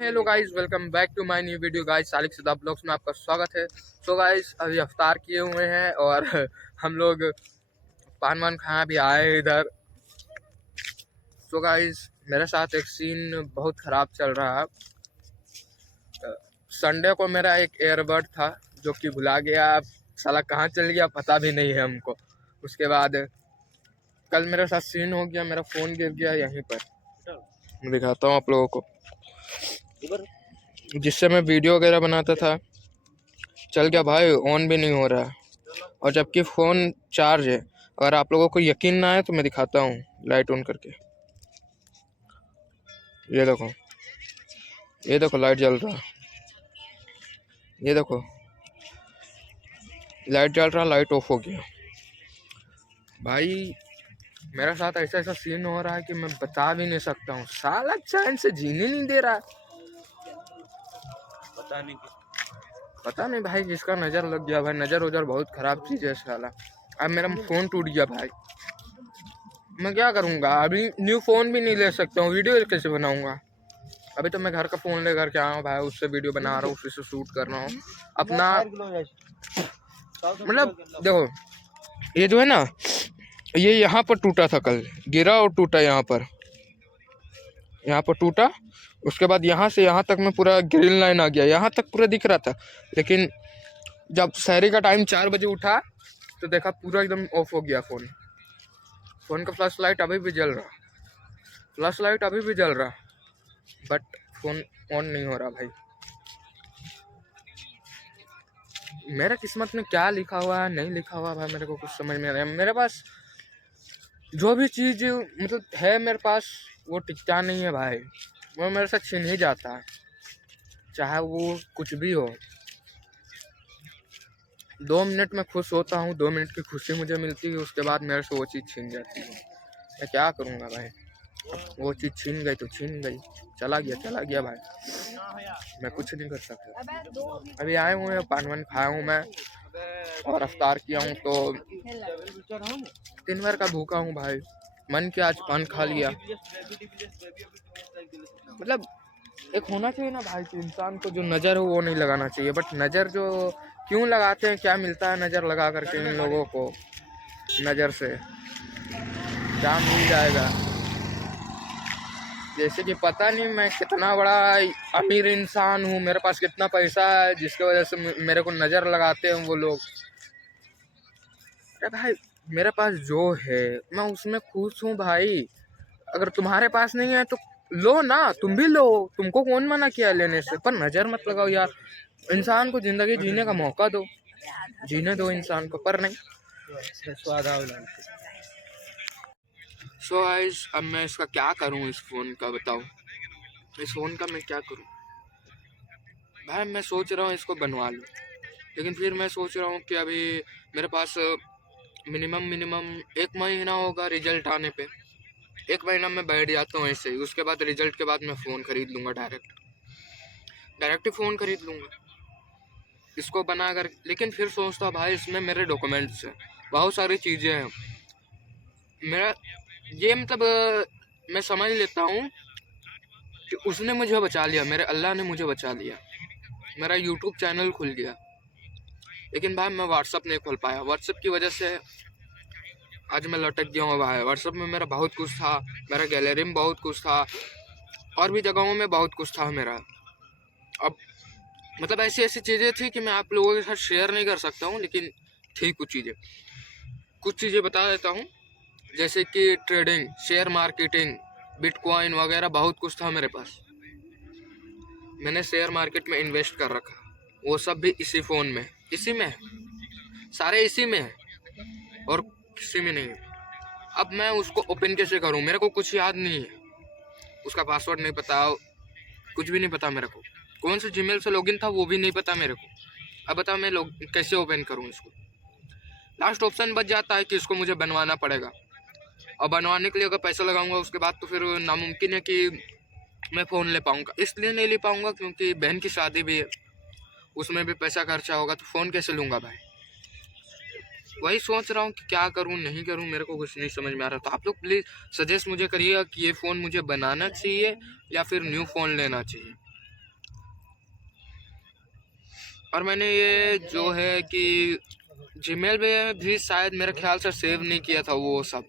Hello guys, welcome back to my new video guys. Salik Sada blogs में आपका स्वागत है। सो गाइस, अभी अफ्तार किए हुए हैं और हम लोग पान वान खाना भी आए इधर। सो गाइस, मेरे साथ एक सीन बहुत ख़राब चल रहा है। संडे को मेरा एक एयरबड था जो कि भुला गया। साला कहाँ चल गया पता भी नहीं है हमको। उसके बाद कल मेरे साथ सीन हो गया, मेरा फ़ोन गिर गया यहीं पर। मैं दिखाता हूँ आप लोगों को, जिससे मैं वीडियो वगैरह बनाता था। चल गया भाई, ऑन भी नहीं हो रहा है और जबकि फ़ोन चार्ज है। अगर आप लोगों को यकीन ना आए तो मैं दिखाता हूँ लाइट ऑन करके। ये देखो, ये देखो लाइट जल रहा है। ये देखो लाइट जल रहा, लाइट ऑफ हो गया। भाई मेरे साथ ऐसा ऐसा सीन हो रहा है कि मैं बता भी नहीं सकता हूँ। साला चैन से जीने नहीं दे रहा। पता नहीं भाई किसका नज़र लग गया। भाई नज़र उजर बहुत ख़राब चीज़ है साला। अब मेरा फ़ोन टूट गया भाई, मैं क्या करूँगा। अभी न्यू फ़ोन भी नहीं ले सकता हूँ, वीडियो कैसे बनाऊँगा। अभी तो मैं घर का फ़ोन लेकर के आया हूँ भाई, उससे वीडियो बना रहा हूँ, उसी से शूट कर रहा हूँ अपना। मतलब देखो, ये जो है ना, ये यहाँ पर टूटा था, कल गिरा और टूटा यहाँ पर टूटा। उसके बाद यहाँ से यहाँ तक में पूरा ग्रिल लाइन आ गया, यहाँ तक पूरा दिख रहा था। लेकिन जब शहरी का टाइम 4 बजे उठा तो देखा पूरा एकदम ऑफ हो गया फ़ोन का फ्लैश लाइट अभी भी जल रहा, बट फ़ोन ऑन नहीं हो रहा भाई। मेरा किस्मत में क्या लिखा हुआ है नहीं लिखा हुआ भाई, मेरे को कुछ समझ में नहीं आ रहा। मेरे पास जो भी चीज़ मतलब है मेरे पास, वो टिकता नहीं है भाई, वो मेरे से छिन ही जाता है, चाहे वो कुछ भी हो। 2 मिनट में खुश होता हूँ, 2 मिनट की खुशी मुझे मिलती है, उसके बाद मेरे से वो चीज़ छीन जाती है। मैं क्या करूँगा भाई, वो चीज़ छीन गई तो छीन गई, चला गया भाई, मैं कुछ नहीं कर सकता। अभी आए हुए हैं, पान वान खाया हूँ मैं और अफ्तार किया हूँ, तो दिन भर का भूखा हूँ भाई। मन किया आज पान खा लिया। मतलब एक होना चाहिए ना भाई कि इंसान को जो नज़र हो वो नहीं लगाना चाहिए, बट नज़र जो क्यों लगाते हैं, क्या मिलता है नज़र लगा करके इन लोगों को। नज़र से क्या मिल जाएगा, जैसे कि पता नहीं मैं कितना बड़ा अमीर इंसान हूँ, मेरे पास कितना पैसा है, जिसकी वजह से मेरे को नज़र लगाते हैं वो लोग। अरे भाई मेरे पास जो है मैं उसमें खुश हूँ भाई। अगर तुम्हारे पास नहीं है तो लो ना, तुम भी लो, तुमको कौन मना किया लेने से, पर नज़र मत लगाओ यार। इंसान को ज़िंदगी जीने का मौका दो, जीने दो इंसान को, पर नहीं। सो गाइस, अब मैं इसका क्या करूं, इस फ़ोन का बताओ, इस फ़ोन का मैं क्या करूं भाई। मैं सोच रहा हूं इसको बनवा लूं, लेकिन फिर मैं सोच रहा हूं कि अभी मेरे पास मिनिमम 1 महीना होगा रिजल्ट आने पे। 1 महीना में बैठ जाता हूँ ऐसे ही, उसके बाद रिजल्ट के बाद मैं फ़ोन खरीद लूँगा, डायरेक्ट ही फ़ोन खरीद लूँगा इसको बना कर। लेकिन फिर सोचता भाई इसमें मेरे डॉक्यूमेंट्स हैं, बहुत सारी चीज़ें हैं मेरा। ये मतलब मैं समझ लेता हूँ कि उसने मुझे बचा लिया, मेरे अल्लाह ने मुझे बचा लिया, मेरा यूट्यूब चैनल खुल गया। लेकिन भाई मैं व्हाट्सअप नहीं खोल पाया, व्हाट्सअप की वजह से आज मैं लटक गया हूँ भाई। व्हाट्सअप में मेरा बहुत कुछ था, मेरा गैलरी में बहुत कुछ था, और भी जगहों में बहुत कुछ था मेरा। अब मतलब ऐसी ऐसी चीज़ें थी कि मैं आप लोगों के साथ शेयर नहीं कर सकता हूँ, लेकिन थी कुछ चीज़ें बता देता हूँ। जैसे कि ट्रेडिंग, शेयर मार्केटिंग, बिटकॉइन वगैरह बहुत कुछ था मेरे पास। मैंने शेयर मार्केट में इन्वेस्ट कर रखा, वो सब भी इसी फ़ोन में, इसी में है, सारे इसी में है और किसी में नहीं है। अब मैं उसको ओपन कैसे करूं, मेरे को कुछ याद नहीं है, उसका पासवर्ड नहीं पता, कुछ भी नहीं पता मेरे को, कौन से जीमेल से लॉगिन था वो भी नहीं पता मेरे को। अब बताओ मैं कैसे ओपन करूं इसको। लास्ट ऑप्शन बच जाता है कि इसको मुझे बनवाना पड़ेगा, और बनवाने के लिए अगर पैसा लगाऊंगा उसके बाद तो फिर नामुमकिन है कि मैं फ़ोन ले पाऊँगा। इसलिए नहीं ले पाऊँगा क्योंकि बहन की शादी भी है, उसमें भी पैसा खर्चा होगा, तो फ़ोन कैसे लूँगा भाई। वही सोच रहा हूँ कि क्या करूँ नहीं करूँ, मेरे को कुछ नहीं समझ में आ रहा। तो आप लोग प्लीज़ सजेस्ट मुझे करिएगा कि ये फ़ोन मुझे बनाना चाहिए या फिर न्यू फ़ोन लेना चाहिए। और मैंने ये जो है कि जीमेल में भी शायद मेरे ख्याल से सेव नहीं किया था वो सब।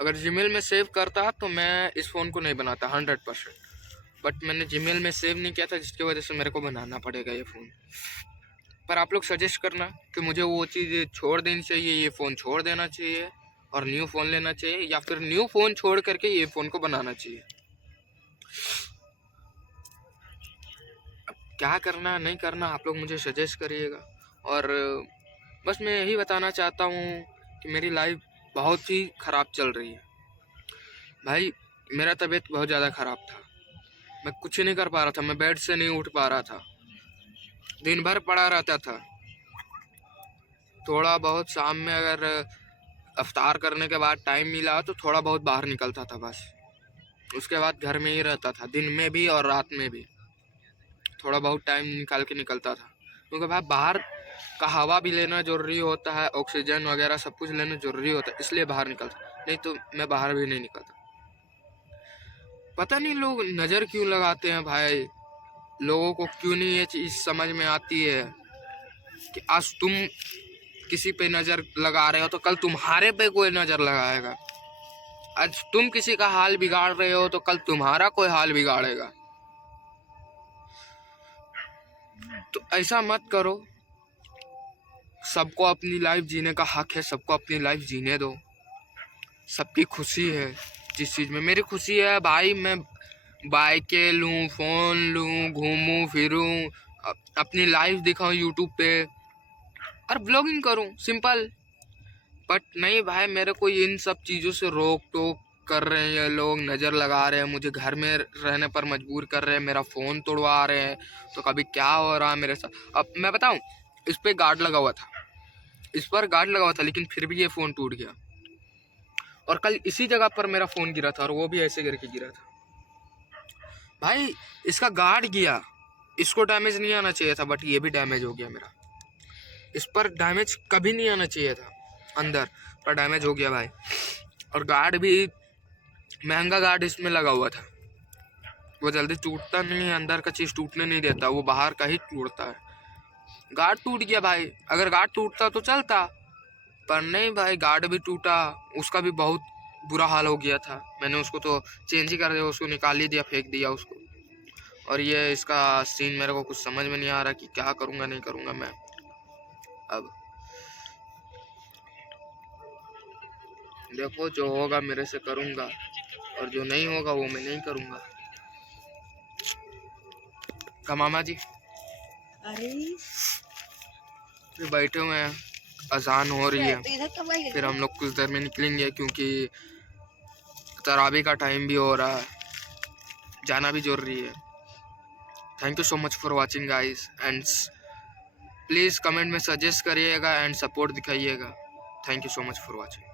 अगर जीमेल में सेव करता तो मैं इस फ़ोन को नहीं बनाता 100%, बट मैंने जीमेल में सेव नहीं किया था, जिसकी वजह से मेरे को बनाना पड़ेगा ये फ़ोन। पर आप लोग सजेस्ट करना कि मुझे वो चीज़ छोड़ देनी चाहिए, ये फ़ोन छोड़ देना चाहिए और न्यू फ़ोन लेना चाहिए, या फिर न्यू फ़ोन छोड़ करके ये फ़ोन को बनाना चाहिए। अब क्या करना नहीं करना आप लोग मुझे सजेस्ट करिएगा। और बस मैं यही बताना चाहता हूँ कि मेरी लाइफ बहुत ही ख़राब चल रही है भाई। मेरा तबीयत बहुत ज़्यादा ख़राब था, मैं कुछ नहीं कर पा रहा था, मैं बेड से नहीं उठ पा रहा था, दिन भर पड़ा रहता था। थोड़ा बहुत शाम में अगर अफ्तार करने के बाद टाइम मिला तो थोड़ा बहुत बाहर निकलता था बस, उसके बाद घर में ही रहता था, दिन में भी और रात में भी थोड़ा बहुत टाइम निकाल के निकलता था। क्योंकि भाई बाहर का हवा भी लेना ज़रूरी होता है, ऑक्सीजन वगैरह सब कुछ लेना ज़रूरी होता है, इसलिए बाहर निकलता, नहीं तो मैं बाहर भी नहीं निकलता। पता नहीं लोग नज़र क्यों लगाते हैं भाई, लोगों को क्यों नहीं ये चीज़ समझ में आती है कि आज तुम किसी पे नज़र लगा रहे हो तो कल तुम्हारे पे कोई नज़र लगाएगा। आज तुम किसी का हाल बिगाड़ रहे हो तो कल तुम्हारा कोई हाल बिगाड़ेगा। तो ऐसा मत करो। सबको अपनी लाइफ जीने का हक है, सबको अपनी लाइफ जीने दो, सबकी खुशी है। जिस चीज़ में मेरी खुशी है भाई, मैं बाइकें लूँ, फ़ोन लूँ, घूमूँ फिरूँ, अपनी लाइफ दिखाऊँ यूट्यूब पे और ब्लॉगिंग करूँ, सिंपल। बट नहीं भाई, मेरे को इन सब चीज़ों से रोक टोक कर रहे हैं ये लोग, नज़र लगा रहे हैं, मुझे घर में रहने पर मजबूर कर रहे हैं, मेरा फ़ोन तोड़वा रहे हैं। तो कभी क्या हो रहा है मेरे साथ अब मैं बताऊं। इस पर गार्ड लगा हुआ था, इस पर गार्ड लगा हुआ था, लेकिन फिर भी ये फ़ोन टूट गया। और कल इसी जगह पर मेरा फ़ोन गिरा था और वो भी ऐसे करके गिरा था भाई। इसका गार्ड गया, इसको डैमेज नहीं आना चाहिए था, बट ये भी डैमेज हो गया मेरा। इस पर डैमेज कभी नहीं आना चाहिए था अंदर, पर डैमेज हो गया भाई। और गार्ड भी महंगा गार्ड इसमें लगा हुआ था, वो जल्दी टूटता नहीं है, अंदर का चीज़ टूटने नहीं देता, वो बाहर का ही टूटता है। गार्ड टूट गया भाई, अगर गार्ड टूटता तो चलता, पर नहीं भाई, गार्ड भी टूटा, उसका भी बहुत बुरा हाल हो गया था। मैंने उसको तो चेंज ही कर दिया, उसको निकाल ही दिया, फेंक दिया उसको। और ये इसका सीन मेरे को कुछ समझ में नहीं आ रहा कि क्या करूँगा नहीं करूँगा मैं। अब देखो, जो होगा मेरे से करूँगा और जो नहीं होगा वो मैं नहीं करूँगा। मामा जी अरे बैठे हुए हैं, अजान हो रही है, फिर हम लोग कुछ देर में निकलेंगे क्योंकि तरावी का टाइम भी हो रहा है, जाना भी जरूरी है। Thank you so much for watching guys, and please comment में सजेस्ट करिएगा एंड सपोर्ट दिखाइएगा। Thank you so much for watching.